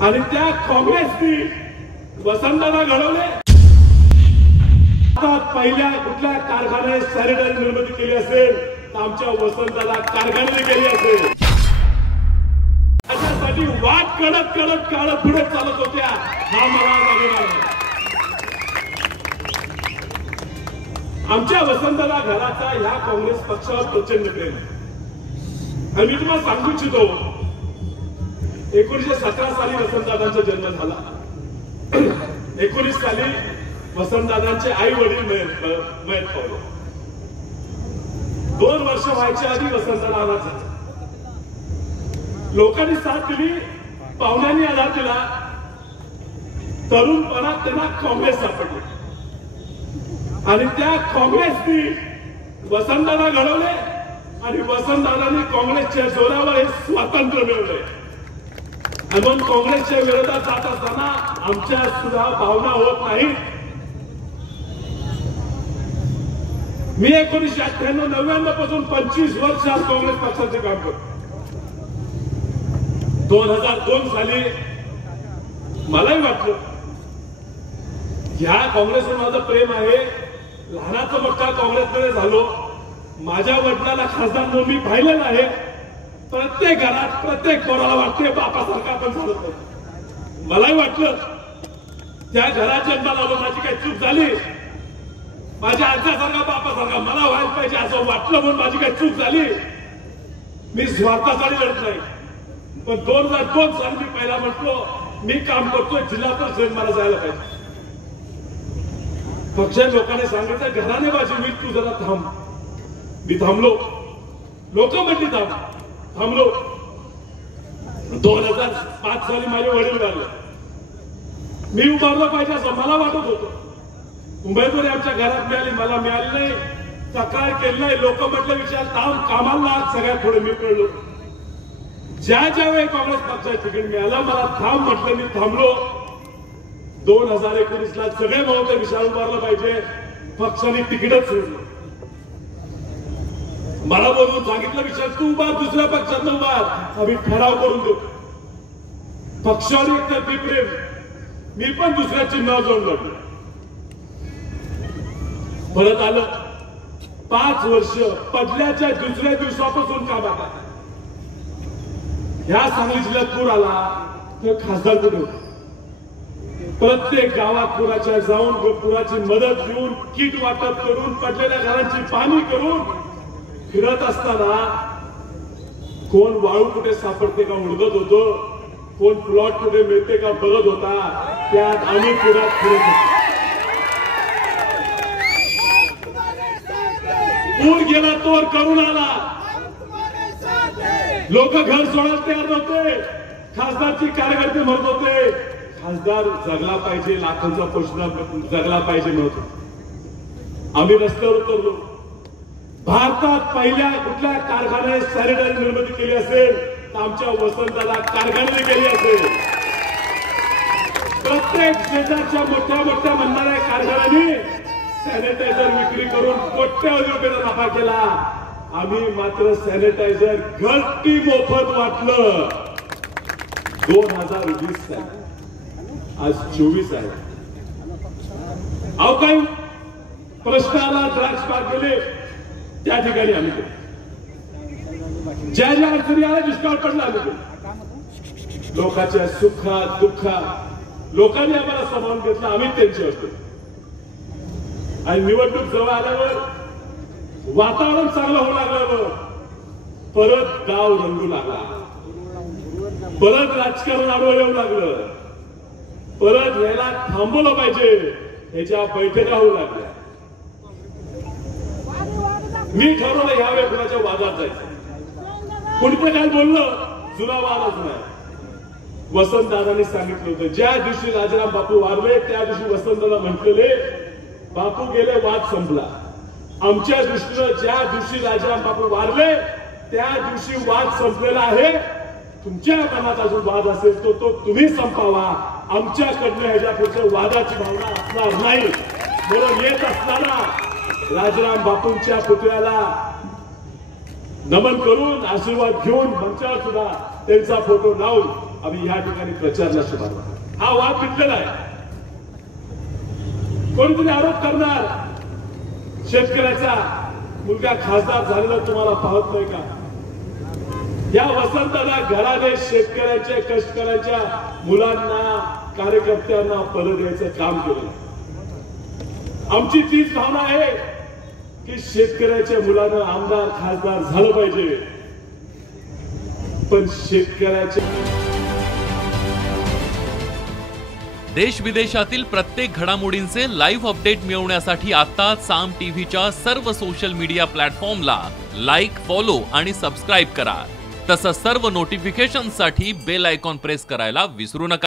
आणि त्या काँग्रेसनी वसंतदादा घडवले। पहिल्या कुठल्या कारखान्याने सॅनिटायझर निर्मिती केली असेल तर आमच्या वसंतदादा कारखान्याने केली असेल। त्याच्यासाठी वाट कडक पुढे चालत होत्या, हा मला जाणीव आहे। आमच्या वसंतदादा घराचा ह्या काँग्रेस पक्षावर प्रचंड प्रेम आहे। आणि मी तुम्हाला सांगू इच्छितो, 1917 साली वसंतदादांचा जन्म झाला। 19 साली वसंतदादांचे आई वडील मयत पावले। 2 वर्ष व्हायच्या आधी वसंतदादा झाले। लोकांनी साथ दिली, पाहुण्यांनी आधार दिला, तरुणपणात त्यांना काँग्रेस सापडली आणि त्या काँग्रेसनी वसंतदादा घडवले आणि वसंतदादांनी काँग्रेसच्या जोरावर हे स्वातंत्र्य मिळवले। आणि म्हणून काँग्रेसच्या विरोधात जात असताना आमच्या सुद्धा भावना होत नाहीत। मी 1998-99 पासून 25 वर्ष काँग्रेस पक्षाचे काम करतो। 2002 साली मलाही वाटलं ह्या काँग्रेसवर माझं प्रेम आहे। लहानाचं मोठा काँग्रेसमध्ये झालो। माझ्या वडिलांना खासदार म्हणून मी पाहिलेलं आहे। प्रत्येक घरात प्रत्येक पोराला वाटते बापासारखा आपण झालं पाहिजे। मलाही वाटलं त्या घरात जन्माला आलो, माझी काही चूक झाली, माझ्या आजच्यासारखा बापासारखा मला व्हायला पाहिजे असं वाटलं म्हणून माझी काही चूक झाली। मी स्वार्थासाठी लढत नाही, पण 2002 साली मी पहिला म्हटलो मी काम करतोय जिल्हा परिषद मला जायला पाहिजे। पक्षाच्या लोकांनी सांगितलं घराने माझी मी तू जरा थांब। मी थांबलो, लोक म्हटली थांबलो। 2005 साली माझे वडील वारले। मी उभारलं पाहिजे असं मला वाटत होतं। उमेदवारी आमच्या घरात मिळाली, मला मिळाली नाही, तक्रार केली नाही। लोक म्हटलं विचार थांब, कामाला सगळ्यात थोडं मी कळलो। ज्या वेळी काँग्रेस पक्षाची तिकीट मिळालं मला थांब म्हटलं, मी थांबलो। 2019 ला सगळे म्हणून विचार उभारलं पाहिजे, पक्षाने तिकीटच सोडलं। मला बोलून सांगितलं विचार तू उभार, दुसऱ्या पक्षात उभार, आम्ही ठराव करून देऊ। पक्षाने एकतर्फी प्रेम, मी पण दुसऱ्या चिन्हावर जाऊन लढलो। परत आलं 5 वर्ष पडल्याच्या दुसऱ्या दिवसापासून कामात आहे। ह्या सांगली जिल्ह्यात पूर आला तर खासदार कुठे होते? प्रत्येक गावात पुराच्या जाऊन पुराची मदत घेऊन, किट वाटप करून, पडलेल्या घरांची पाहणी करून फिरत असताना कोण वाळू कुठे सापडते का उडगत होतो, कोण प्लॉट कुठे मिळते का बघत होता। त्यात आम्ही पुरात फिरत होतो। पूर गेला तोर करून आला, लोक घर सोडायला तयार नव्हते, खासदारची कार्यकर्ते म्हणत होते खासदार जगला पाहिजे, लाखांचा प्रश्न जगला पाहिजे नव्हतं। आम्ही रस्त्यावर उतरलो। भारतात पहिल्या कुठल्या कारखान्याने सॅनिटायझर निर्मिती केली असेल तर आमच्या वसंतदादा कारखान्याने केली असेल। प्रत्येक शेजारच्या मोठ्या म्हणणाऱ्या कारखान्यांनी सॅनिटायझर विक्री करून कोट्यवधी रुपयाचा नफा केला। आम्ही मात्र सॅनिटायझर घरटी मोफत वाटलं। 2020 साली, आज 24 आहे। अहो काही प्रश्न आला, ड्रग्स बाग गेले, त्या ठिकाणी आम्ही ज्या अडचणी आल्या, दुष्काळ पडला आम्ही लोकांच्या सुखात दुःखात लोकांनी आम्हाला सामावून घेतलं, आम्ही त्यांची होतो। आणि निवडणूक जवळ आल्यावर वातावरण चांगलं होऊ लागल्यावर परत गाव रंगू लागला, परत राजकारण आडवं येऊ लागलं, परत याला थांबवलं पाहिजे याच्या बैठका होऊ लागल्या। मी ठरवलं यावेळी कुणाच्या वादात जायचं। कोणतं काय बोललं जुना वादच नाही। वसंतदादांनी सांगितलं होतं ज्या दिवशी राजाराम बापू वारले त्या दिवशी वसंतदादा म्हटलेले बापू गेले वाद संपला। आमच्या दृष्टीनं ज्या दिवशी राजाराम बापू वारले त्या दिवशी वाद संपलेला आहे। तुमच्या मनात अजून वाद असेल तो तुम्ही संपावा, आमच्याकडनं ह्याच्या पुढच्या वादाची भावना असणार नाही। म्हणून येत असताना राजाराम बापूंच्या पुतळ्याला नमन करून आशीर्वाद घेऊन मंचावर सुद्धा त्यांचा फोटो लावून आम्ही या ठिकाणी प्रचारला सुरुवात. हा वाद मिटलेला आहे. कोणीतरी आरोप करणार शेतकऱ्याचा मुलगा खासदार झालेला तुम्हाला पाहत नाही का? या वसंतदादा घराने शेतकऱ्याच्या कष्टकऱ्याच्या मुलांना कार्यकर्त्यांना पद द्यायचं काम केलं. आमची तीच भावना आहे की शेतकऱ्याच्या मुलांना आमदार खासदार झालं पाहिजे, पण शेतकऱ्याच्या देश विदेशातील प्रत्येक घडामोडींचे लाईव्ह अपडेट मिळवण्यासाठी आता साम टीव्हीच्या सर्व सोशल मीडिया प्लॅटफॉर्मला लाईक, फॉलो आणि सबस्क्राईब करा. तसंच सर्व नोटिफिकेशनसाठी बेल आयकॉन प्रेस करायला विसरू नका.